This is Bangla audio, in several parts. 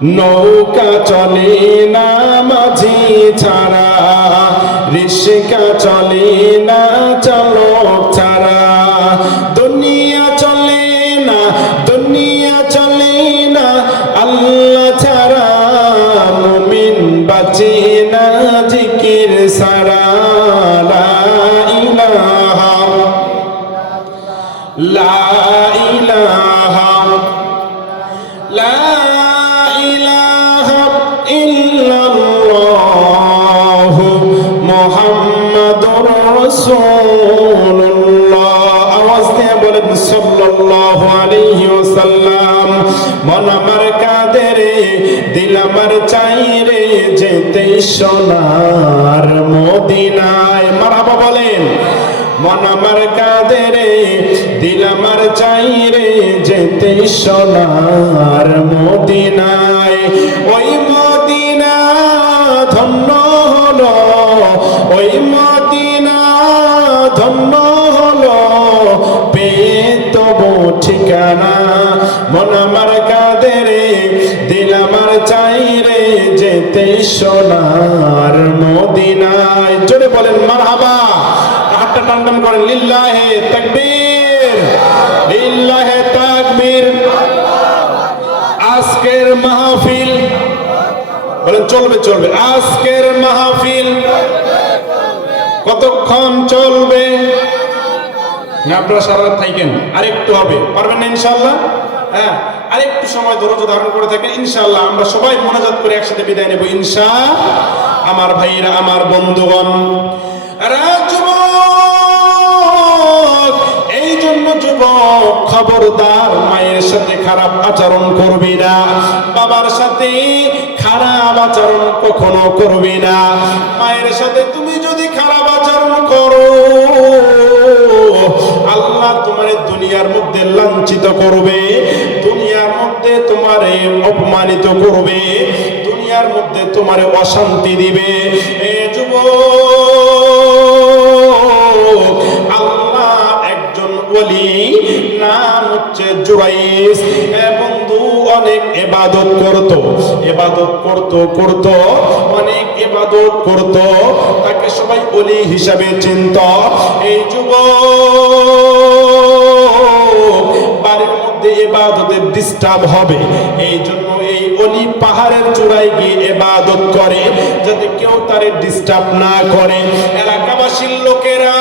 নৌকা চলে না মাঝি ছাড়া, রিস্কা চলে না চালক ছাড়া, দুনিয়া চলে না, দুনিয়া চলে না আল্লাহ ছাড়া, মুমিন বাঁচে না জিকির ছাড়া। লা ইলাহা, লা ইলাহা, লা ইলাহা ইল্লাল্লাহু মুহাম্মাদুর রাসূলুল্লাহ। আওয়াজ দিয়ে বলেন সাল্লাল্লাহু আলাইহি ওয়াসাল্লাম। মন আমার কাঁদে রে, দিল আমার চাই রে, যেতে সোনার মদিনায়। মারহাবা বলেন। মন আমার কাঁদে রে, দিল আমার চাই রে, যেতে সোনার মদিনায়। ওই মদিনা ধন্য হলো, ওই মদিনা ধন্য হলো, পেয়ে তবু ঠিকানা। মন আমার কাঁদে রে, দিল আমার চাই রে, যেতে সোনার মদিনায়। জোরে বলেন মারহাবা। হাতটা টান করেন। লিল্লাহে তাকবীর, লিল্লাহে তাকবীর। আজকের মাহফিল বলেন চলবে, চলবে। আজকের মাহফিল কতক্ষণ চলবে? আপনারা সারা রাত থাকেন, আরেকটু হবে, পারবেন না ইনশাআল্লাহ? হ্যাঁ, আরেকটু সময় ধৈর্য ধারণ করে থাকেন ইনশাআল্লাহ। আমরা সবাই মোনাজাত করে একসাথে বিদায় নেব ইনশাআল্লাহ। আমার ভাইরা, আমার বন্ধুগণ, এই জন্য যুবক খবরদার, মায়ের সাথে খারাপ আচরণ করবি না, বাবার সাথে খারাপ আচরণ কখনো করবি না। মায়ের সাথে তুমি যদি খারাপ আচরণ করো, আল্লাহ তোমার দুনিয়ার মধ্যে লাঞ্ছিত করবে, দুনিয়ার মধ্যে তোমারে অপমানিত করবে, দুনিয়ার মধ্যে তোমারে অশান্তি দিবে। এ যুবক, আল্লাহ একজন ওলি, নাম হচ্ছে জুরাইস। বন্ধু অনেক ইবাদত করত, ইবাদত করত করত, অনেক ইবাদত করত, তাকে সবাই ওলি হিসাবে চিনত। এই যুবক বাড়ির মধ্যে ইবাদতের ডিস্টার্ব হবে, এই জন্য এই ওলি পাহাড়ের চূড়ায় গিয়ে ইবাদত করে, যাতে কেউ তারে ডিস্টার্ব না করে। এলাকাবাসীর লোকেরা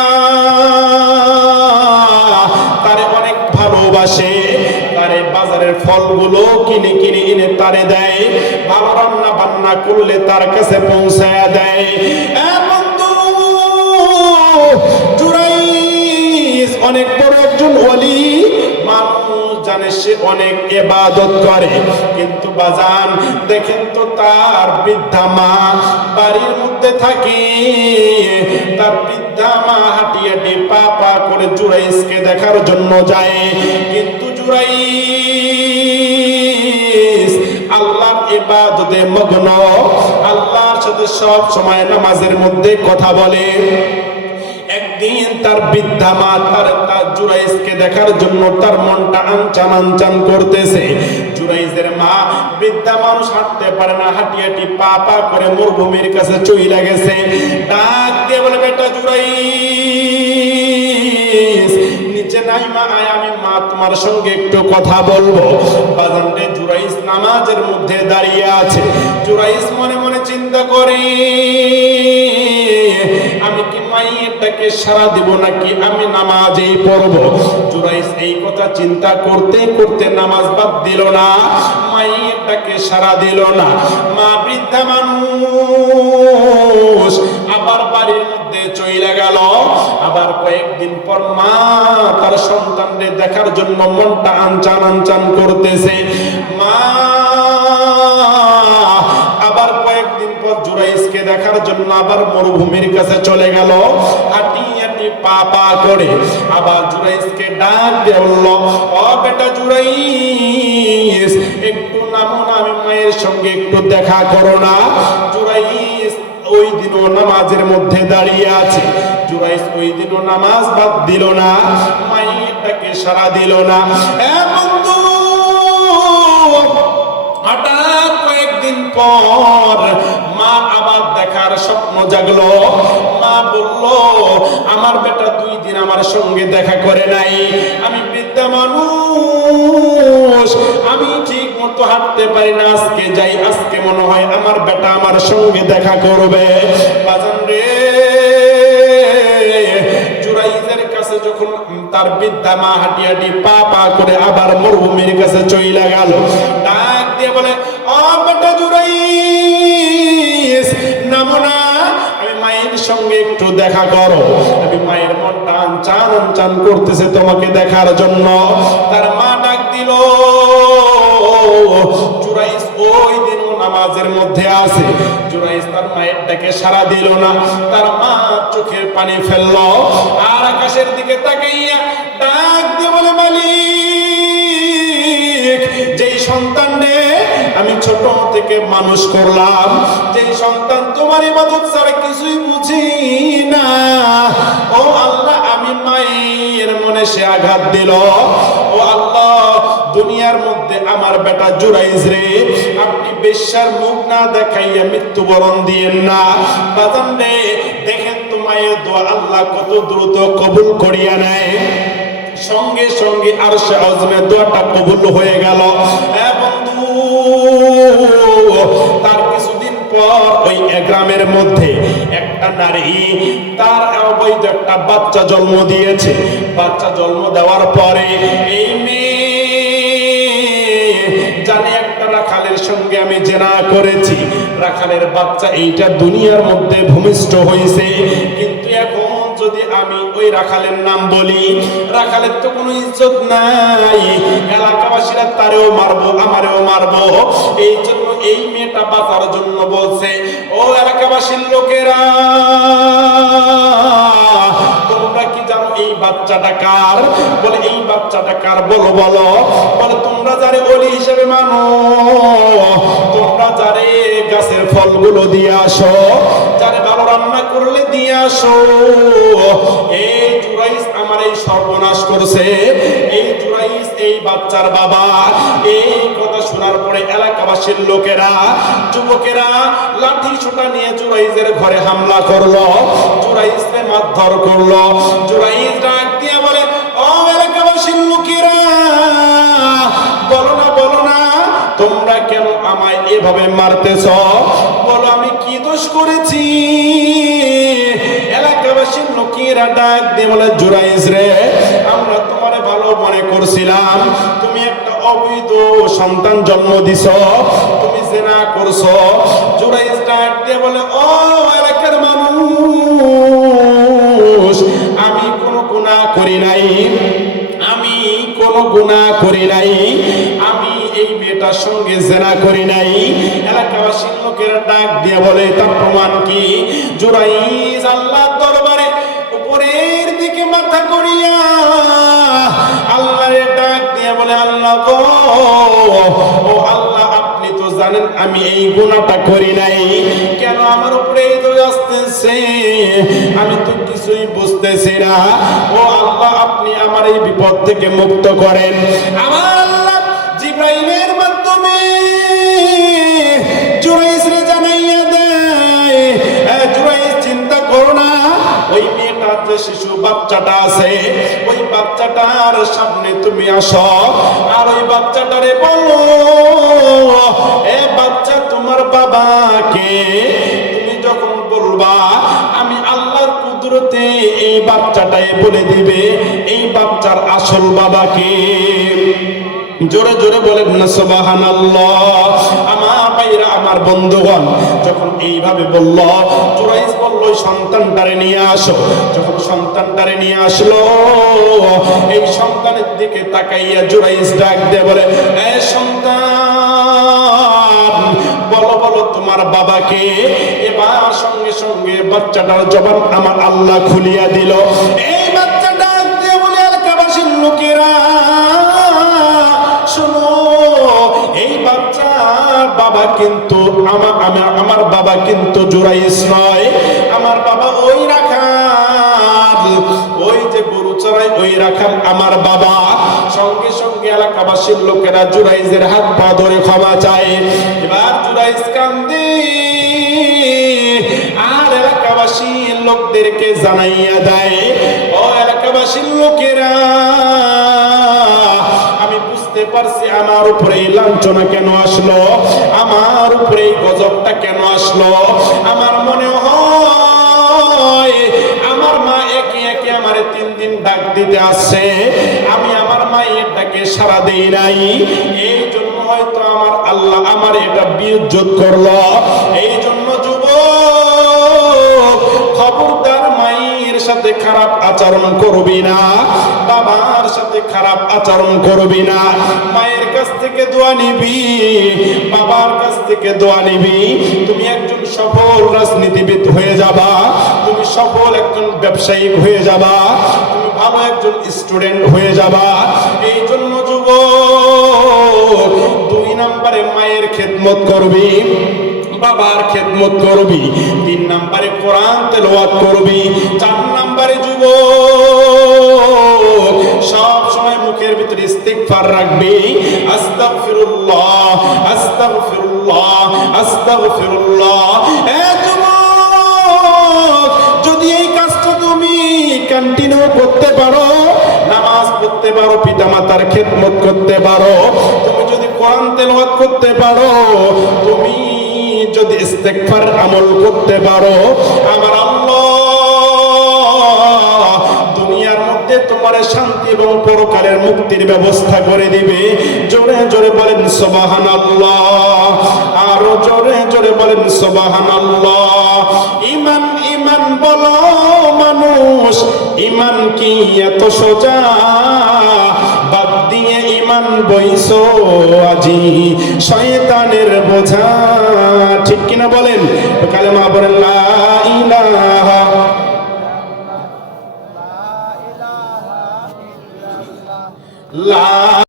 তারে অনেক ভালোবাসে, তারে বাজারের ফলগুলো কিনে কিনে এনে তারে দেয়, ভালো রান্না বান্না করলে তার কাছে পৌঁছায়া দেয়। বন্ধু, জুরাইস অনেক বড় একজন ওলি, মানুষ জানে সে অনেক ইবাদত করে, কিন্তু বাজান দেখেন তো তার বৃদ্ধা মা বাড়ির মধ্যে থাকে, তার বৃদ্ধা মা হাঁটি হাঁটি পা পা করে জুরাইসকে দেখার জন্য যায়, কিন্তু জুরাইস আল্লাহর ইবাদতে মগ্ন, আল্লাহর সাথে সব সময় নামাজের মধ্যে কথা বলে। একদিন তার বৃদ্ধা মা তার জুরাইসকে দেখার জন্য তার মনটা আনচান আনচান করতেছে। জুরাইসের মা, বৃদ্ধা মানুষ হাঁটতে পারে না, হাঁটি হাঁটি পা পা করে মরুভূমির কাছে চইলা গেছে। ডাক দিয়ে বলে, বেটা জুরাইস, নিচে নাই মা, আয়, আমি মা তোমার সঙ্গে একটু কথা বলবো। বাজানরে জুরাইস নামাজের মধ্যে দাঁড়িয়ে আছে। জুরাইস মনে মনে চিন্তা করে, আমি কি মাইয়েরটাকে সারা দিব নাকি আমি নামাজেই পড়ব? জুরাইস এই কথা চিন্তা করতে করতে নামাজ বাদ দিল না, মাইয়েরটাকে সারা দিল না। মা বৃদ্ধা মানুষ আবার বাড়ির মধ্যে চইলা গেল। আবার কয়েকদিন পর মা তার সন্তানদের দেখার জন্য মনটা আনচান আনচান করতেছে। মা আবার কয়েকদিন পর জুরাইসকে দেখার জন্য আবার মরুভূমির কাছে চলে গেল, হাঁটি হাঁটি পা পা করে। আবার জুরাইসকে ডাক দিয়ে বলল, ও বেটা জুরাইস, একটু নামো না, আমি মায়ের সঙ্গে একটু দেখা করো না। জুরাইস ওই দিনও নামাজের মধ্যে দাঁড়িয়ে আছে। জুরাইস ওই দিনও নামাজ বাদ দিল না, মায়েরটাকে সারা দিল না। বন্ধু, হঠাৎ কয়েকদিন পর মা আবার দেখার স্বপ্ন জাগলো। মা বলল, আমার বেটা 2 দিন আমার সঙ্গে দেখা করে নাই, আমি বৃদ্ধা মানুষ, আমি ঠিক মতো হাঁটতে পারি না, আজকে যাই, আজকে মনে হয় আমার বেটা আমার সঙ্গে দেখা করবে। বাজান রে, জুরাইজের কাছে যখন তার বৃদ্ধা মা হাঁটি হাঁটি পা পা করে আবার মরুভূমির কাছে চইলা গেল, ডাক দিয়ে বলে, ও বেটা জুরাইজ, নামো না, আমি মায়ের সঙ্গে একটু দেখা করো, আমি মায়ের মনটা আনচান আনচান করতেছে তোমাকে দেখার জন্য। তার মা ডাক দিল। জুরাইজ ওই দিন নামাজের মধ্যে আছে। জুরাইজ তার মায়ের ডাকে সাড়া দিল না। তার মা চোখের পানি ফেললো আর আকাশের দিকে তাকাইয়া ডাক দিয়ে বলে, মালিক, যেই সন্তান রে আমি ছোট থেকে মানুষ করলাম, যেই সন্তান তোমার ইবাদত ছাড়া কিছুই বুঝি না, ও আল্লাহ, আমি মায়ের মনে সে আঘাত দিল। ও আল্লাহ, দুনিয়ার মধ্যে আমার বেটা জুরাইজ রে আপনি বেশ্যার মুখ না দেখাইয়া মৃত্যুবরণ দিয়েন না। বাজান রে, দেখেন তো মায়ের দোয়া আল্লাহ কত দ্রুত কবুল করিয়া নেয়। সঙ্গে সঙ্গে আরশে আযমের দোয়াটা কবুল হয়ে গেল। হ্যাঁ বন্ধু, তার কিছুদিন পর ওই গ্রামের মধ্যে একটা নারী তার অবৈধ একটা বাচ্চা জন্ম দিয়েছে। বাচ্চা জন্ম দেওয়ার পরে এই মেয়ে জানে একটা রাখালের সঙ্গে আমি জেনা করেছি, রাখালের বাচ্চা এইটা দুনিয়ার মধ্যে ভূমিষ্ঠ হয়েছে, কিন্তু এখন যদি আমি ওই রাখালের নাম বলি, রাখালের তো কোনো ইজ্জত নাই, এলাকাবাসীরা তারেও মারবো আমারেও মারবো। এই জন্য এই মেয়েটা বাঁচার জন্য বলছে, ও এলাকাবাসীর লোকেরা, তোমরা কি জানো এই বাচ্চাটা কার? বলে, এই বাচ্চাটা কার? বলো বলো। বলে, তোমরা যারে ওলি হিসেবে মানো, তোমরা যারে গাছের ফলগুলো দিয়ে আসো, যারে ভালো রান্না করলে দিয়ে আসো, এই জুরাইজ আমার এই সর্বনাশ করছে। এই জুরাইজ এই বাচ্চার বাবা। এই কথা শোনার পরে এলাকাবাসীর লোকেরা, যুবকেরা লাঠি ছোটা নিয়ে জুরাইজের ঘরে হামলা করলো, জুরাইজকে মারধর করলো। জুরাইজ ডাক দিয়ে বলে, ও এলাকাবাসীর লোকেরা, বলো না বলো না, তোমরা কেন আমায় এভাবে মারতেছ? বলো, আমি কি দোষ করেছি? এলাকাবাসীর লোকেরা ডাক দিয়ে বলে, জুরাইজ রে, আমরা তোমারে ভালো মনে করছিলাম, তুমি একটা অবৈধ সন্তান জন্ম দিছ, তুমি জেনা করছো। জুরাইজ ডাক দিয়ে বলে, ও এলাকার মানুষ, আমি কোনো গুনাহ করি নাই, আমি কোনো গুনাহ করি নাই, আমি এই মেয়েটার সঙ্গে জেনা করি নাই। এলাকাবাসীর লোকেরা ডাক দিয়ে বলে, তার প্রমাণ কি? জুরাইজ আল্লাহর দরবারে উপরের দিকে মাথা করিয়া আল্লাহরে ডাক দিয়ে বলে, আল্লাহ গো, ও আল্লাহ, আপনি তো জানেন আমি এই গুনাহটা করি নাই, কেন আমার উপরে এই দোষ আসতেছে? আমি তো কিছুই বুঝতেছি না। ও আল্লাহ, আপনি আমার এই বিপদ থেকে মুক্ত করেন। আমার আল্লাহ জিবরাইলের মাধ্যমে জুরাইজরে জানাইয়া দেয়, জুরাইজ চিন্তা করো না, ওই মেয়েটার যে শিশু বাচ্চাটা আছে, ওই বাচ্চাটার সামনে তুমি আসো, আর ওই বাচ্চাটারে বলো, এ বাচ্চা, তোমার বাবাকে তুমি যখন বলবা, আমি আল্লাহর কুদরতে এই বাচ্চাটাই বলে দিবে এই বাচ্চার আসল বাবাকে। জোরে জোরে বলেন না সুবহানাল্লাহ। আমার ভাইরা, আমার বন্ধুগণ, যখন এইভাবে বলল, জুরাইজ বলল, সন্তানটারে নিয়ে আসো। যখন সন্তানটারে নিয়ে আসলো, এই সন্তানের দিকে তাকাইয়া জুরাইজ ডাক দিয়ে বলে, এ সন্তান, বলো বলো তোমার বাবাকে। এবার সঙ্গে সঙ্গে বাচ্চাটার জবান আমার আল্লাহ খুলিয়া দিল। এই বাচ্চা ডাক দিয়ে বলে, এলাকাবাসীর লোকেরা শোনো, এই বাচ্চার বাবা কিন্তু আমার বাবা কিন্তু জুরাইজ নয়, আমার বাবা ওই রাখাল, ওই যে গরু চড়াই ওই রাখাল আমার বাবা। সঙ্গে সঙ্গে সঙ্গে এলাকাবাসীর লোকেরা জুরাইজের হাত পা ধরে ক্ষমা চায়। এবার জুরাইজ কান্দে আর এলাকাবাসীর লোকদেরকে জানাইয়া দেয়, ও এলাকাবাসীর লোকেরা, আমি বুঝতে পারছি আমার উপরে এই লাঞ্ছনা কেন আসলো, আমার উপরে এই গজবটা কেন আসলো। আমার মনে হয় আমার মা একে একে আমারে 3 দিন ডাক দিতে আসছে, আমি আমার মায়ের ডাকে সাড়া দেই নাই, এই জন্য হয়তো আমার আল্লাহ আমার এটা বিয়োজ্জত করলো। এই জন্য যুবক, খবরদার মায়ের সাথে খারাপ আচরণ করবি না, বাবার সাথে খারাপ আচরণ করবি না। মায়ের কাছ থেকে দোয়া নিবি, বাবার কাছ থেকে দোয়া নিবি, তুমি একজন সফল রাজনীতিবিদ হয়ে যাবা, তুমি সফল একজন ব্যবসায়িক হয়ে যাবা, তুমি ভালো একজন স্টুডেন্ট হয়ে যাবা। এই জন্য যুবক, 2 নম্বরে মায়ের খেদমত করবি, বাবার খেদমত করবি, 3 নম্বরে কোরআন তেলাওয়াত করবি, 4 নম্বরে যুবক সব সময় মুখের ভিতরে ইস্তিগফার রাখবি, আস্তাগফিরুল্লাহ আস্তাগফিরুল্লাহ আস্তাগফিরুল্লাহ। এ যুবক, যদি এই কাজটা তুমি কন্টিনিউ করতে পারো, নামাজ পড়তে পারো, পিতামাতার খেদমত করতে পারো, তুমি যদি কোরআন তেলাওয়াত করতে পারো, তুমি যদি ইস্তিগফার আমল করতে পারো, আমার আল্লাহ দুনিয়ার মধ্যে তোমার শান্তি এবং পরকালের মুক্তির ব্যবস্থা করে দিবে। জোরে জোরে বলেন সুবহানাল্লাহ, আরো জোরে জোরে বলেন সুবহানাল্লাহ। ঈমান ঈমান বলো মানুষ, ঈমান কি এত সোজা, বাদ দিয়ে ঈমান বইছো আজি শয়তানের বোঝা। ঠিক কিনা বলেন? কালেমা পড়েন লা ইলাহা লা